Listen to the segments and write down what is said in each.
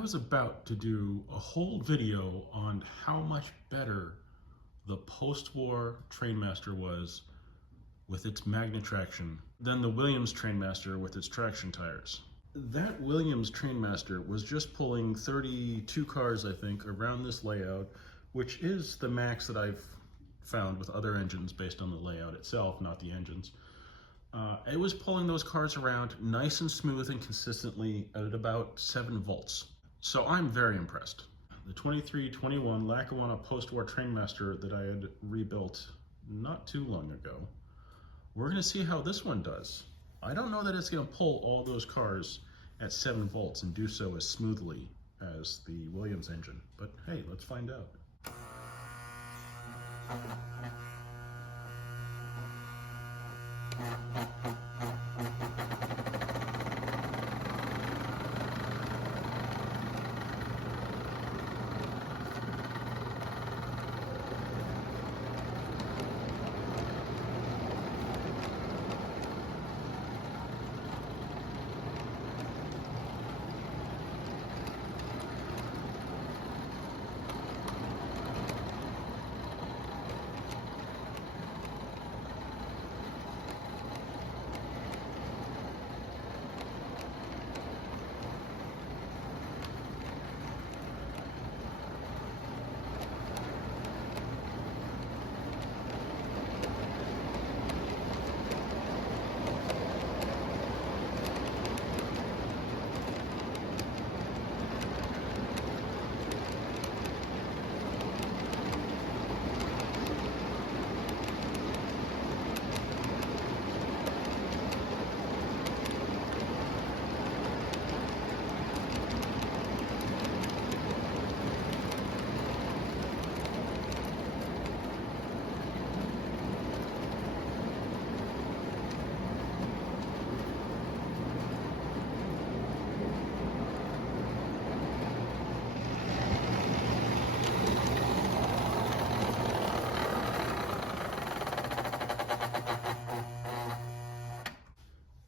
was about to do a whole video on how much better the post-war Trainmaster was with its magnet traction than the Williams Trainmaster with its traction tires. That Williams Trainmaster was just pulling 32 cars, I think, around this layout, which is the max that I've found with other engines based on the layout itself, not the engines. It was pulling those cars around nice and smooth and consistently at about 7 volts. So I'm very impressed. The 2321 Lackawanna post-war Trainmaster that I had rebuilt not too long ago, we're going to see how this one does. I don't know that it's going to pull all those cars at 7 volts and do so as smoothly as the Williams engine, but hey, let's find out.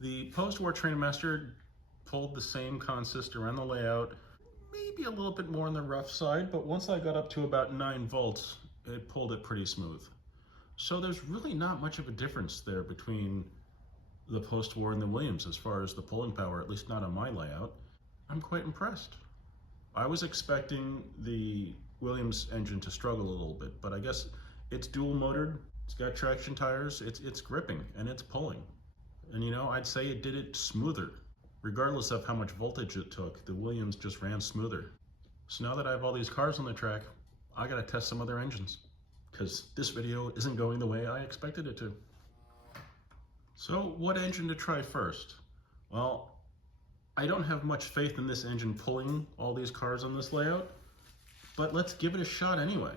The post-war Trainmaster pulled the same consist around the layout, maybe a little bit more on the rough side, but once I got up to about 9 volts, it pulled it pretty smooth. So there's really not much of a difference there between the post-war and the Williams as far as the pulling power, at least not on my layout. I'm quite impressed. I was expecting the Williams engine to struggle a little bit, but I guess it's dual motored, it's got traction tires, it's gripping and it's pulling. And you know, I'd say it did it smoother. Regardless of how much voltage it took, the Williams just ran smoother. So now that I have all these cars on the track, I gotta test some other engines, because this video isn't going the way I expected it to. So what engine to try first? Well, I don't have much faith in this engine pulling all these cars on this layout, but let's give it a shot anyway.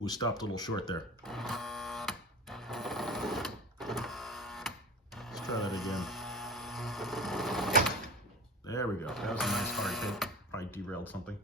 We stopped a little short there. Let's try that again. There we go. That was a nice hard hit. Probably derailed something.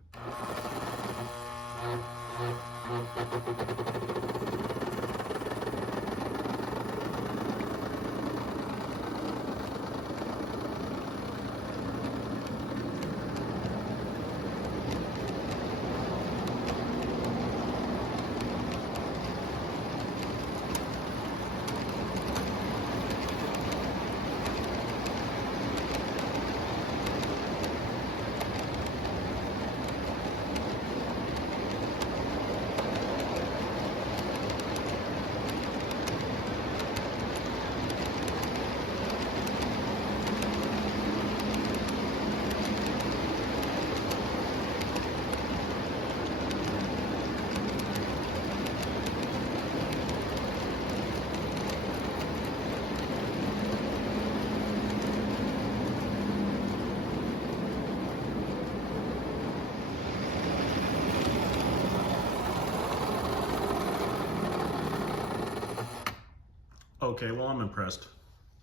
Okay, well, I'm impressed.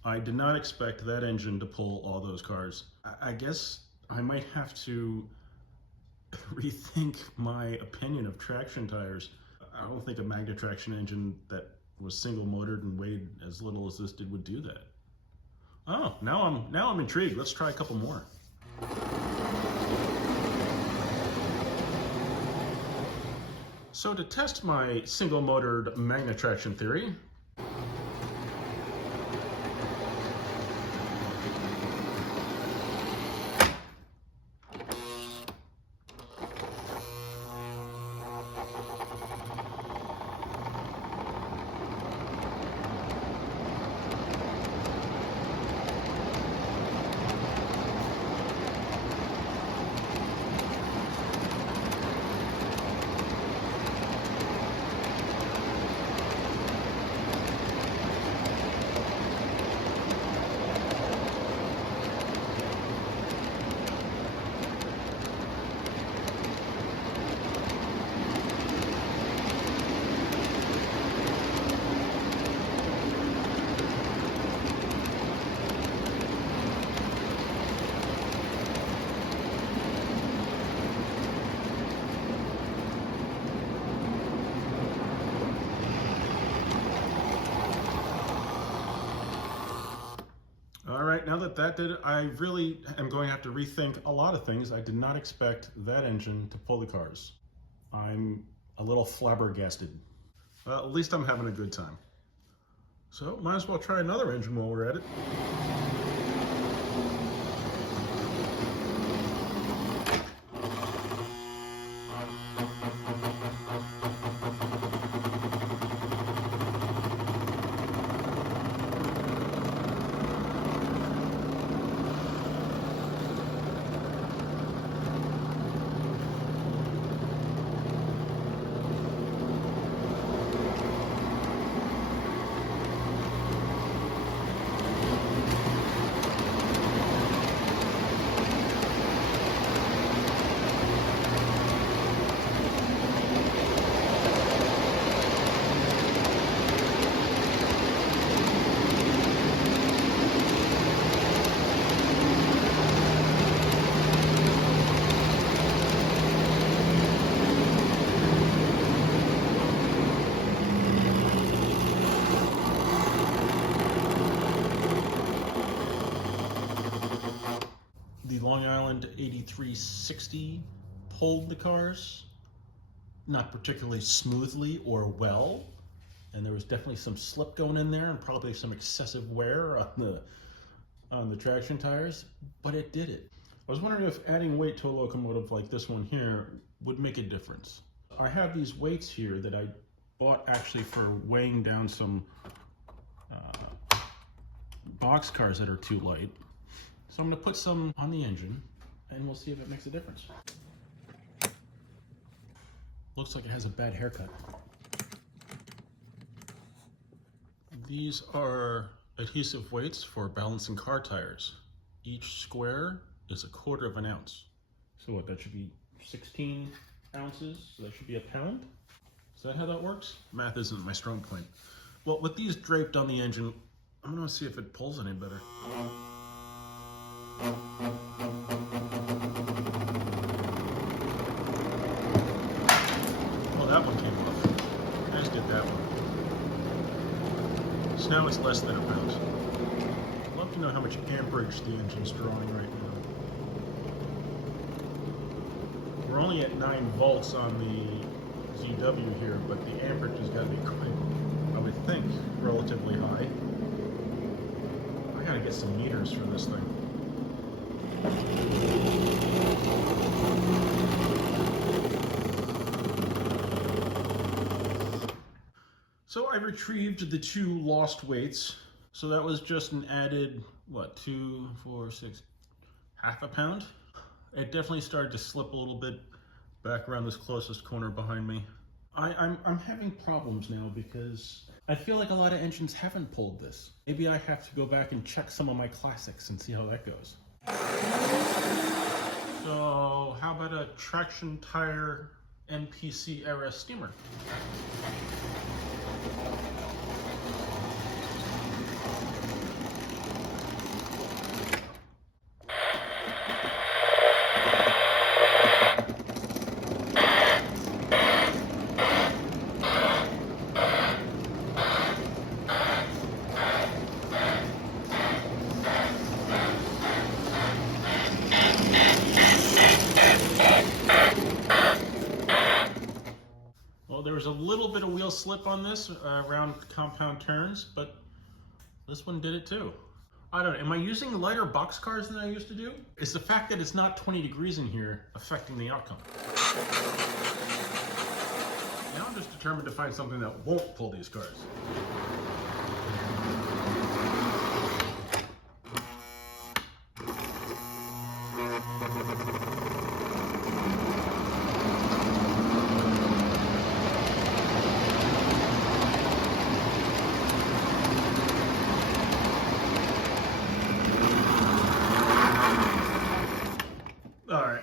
I did not expect that engine to pull all those cars. I guess I might have to rethink my opinion of traction tires. I don't think a magnet traction engine that was single motored and weighed as little as this would do that. Oh, now I'm intrigued. Let's try a couple more. So to test my single motored magnet traction theory, all right, now that that did it, I really am going to have to rethink a lot of things. I did not expect that engine to pull the cars. I'm a little flabbergasted. Well, at least I'm having a good time. So might as well try another engine while we're at it. Long Island 8360 pulled the cars, not particularly smoothly or well, and there was definitely some slip going in there and probably some excessive wear on the traction tires, but it did it. I was wondering if adding weight to a locomotive like this one here would make a difference. I have these weights here that I bought actually for weighing down some box cars that are too light. So I'm going to put some on the engine and we'll see if it makes a difference. Looks like it has a bad haircut. These are adhesive weights for balancing car tires. Each square is 1/4 ounce. So what, that should be 16 ounces, so that should be a pound? Is that how that works? Math isn't my strong point. Well, with these draped on the engine, I'm going to see if it pulls any better. Well, that one came off. I just did that one. So now it's less than a pound. I'd love to know how much amperage the engine's drawing right now. We're only at 9 volts on the ZW here, but the amperage has got to be quite, I would think, relatively high. I gotta get some meters for this thing. So I retrieved the 2 lost weights. So that was just an added, what, 2, 4, 6, half a pound? It definitely started to slip a little bit back around this closest corner behind me. I'm having problems now because I feel like a lot of engines haven't pulled this. Maybe I have to go back and check some of my classics and see how that goes. So how about a traction tire NPC era steamer? Well, there was a little bit of wheel slip on this around compound turns, but this one did it too. I don't know, am I using lighter boxcars than I used to do? Is the fact that it's not 20 degrees in here affecting the outcome? Now I'm just determined to find something that won't pull these cars.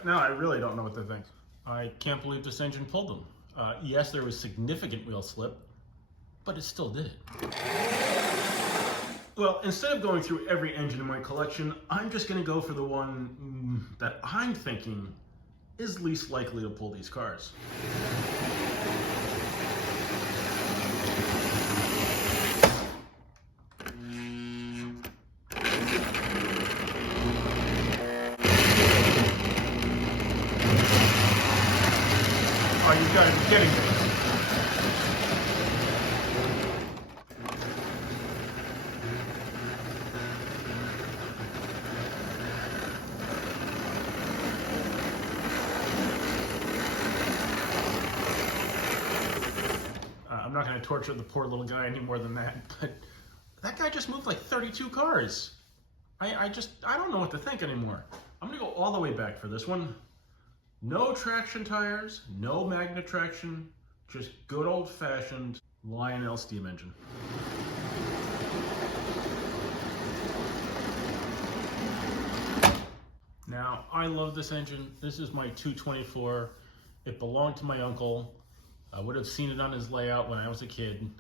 Now I really don't know what to think. I can't believe this engine pulled them. Yes, there was significant wheel slip, but it still did it. Well, instead of going through every engine in my collection, I'm just going to go for the one that I'm thinking is least likely to pull these cars. Oh, you gotta be kidding me. I'm not gonna torture the poor little guy any more than that, but that guy just moved like 32 cars. I don't know what to think anymore. I'm gonna go all the way back for this one. No traction tires, no magnet traction, just good old-fashioned Lionel steam engine. Now, I love this engine. This is my 224. It belonged to my uncle. I would have seen it on his layout when I was a kid.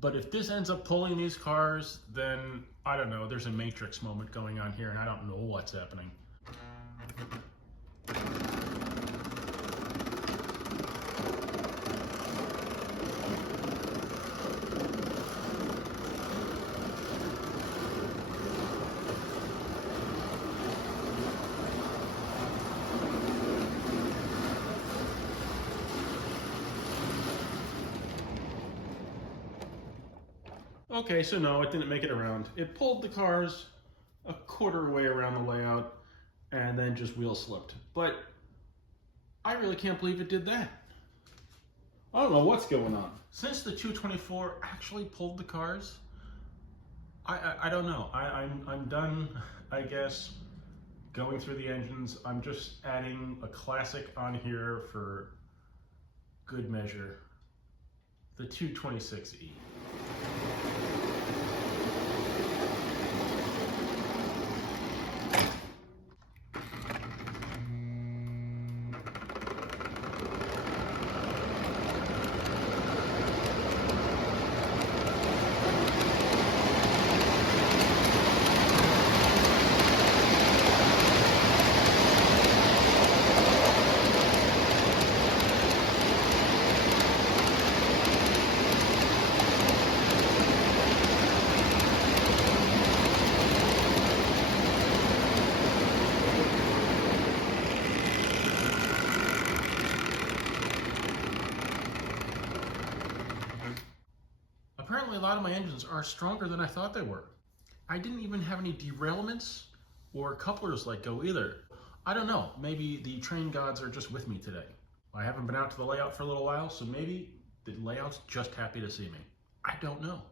But if this ends up pulling these cars, then, I don't know, there's a Matrix moment going on here and I don't know what's happening. Okay, so no, it didn't make it around. It pulled the cars a quarter way around the layout and then just wheel slipped. But I really can't believe it did that. I don't know what's going on. Since the 224 actually pulled the cars, I don't know. I'm done, I guess, going through the engines. I'm just adding a classic on here for good measure. The 226E. Apparently a lot of my engines are stronger than I thought they were. I didn't even have any derailments or couplers let go either. I don't know, maybe the train gods are just with me today. I haven't been out to the layout for a little while, so maybe the layout's just happy to see me. I don't know.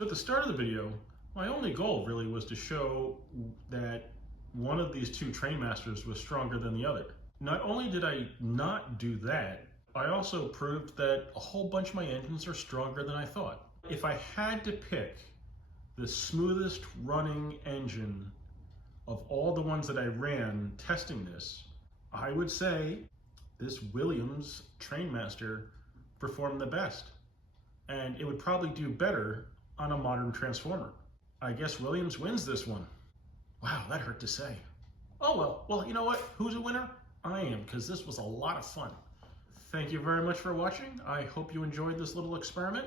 At the start of the video, my only goal really was to show that one of these two Trainmasters was stronger than the other. Not only did I not do that, I also proved that a whole bunch of my engines are stronger than I thought. If I had to pick the smoothest running engine of all the ones that I ran testing this, I would say this Williams Trainmaster performed the best. And it would probably do better on a modern transformer. I guess Williams wins this one. Wow, that hurt to say. Oh well, you know what? Who's a winner? I am, because this was a lot of fun. Thank you very much for watching. I hope you enjoyed this little experiment.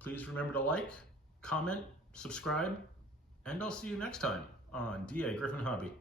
Please remember to like, comment, subscribe, and I'll see you next time on Dagryffyn Hobby.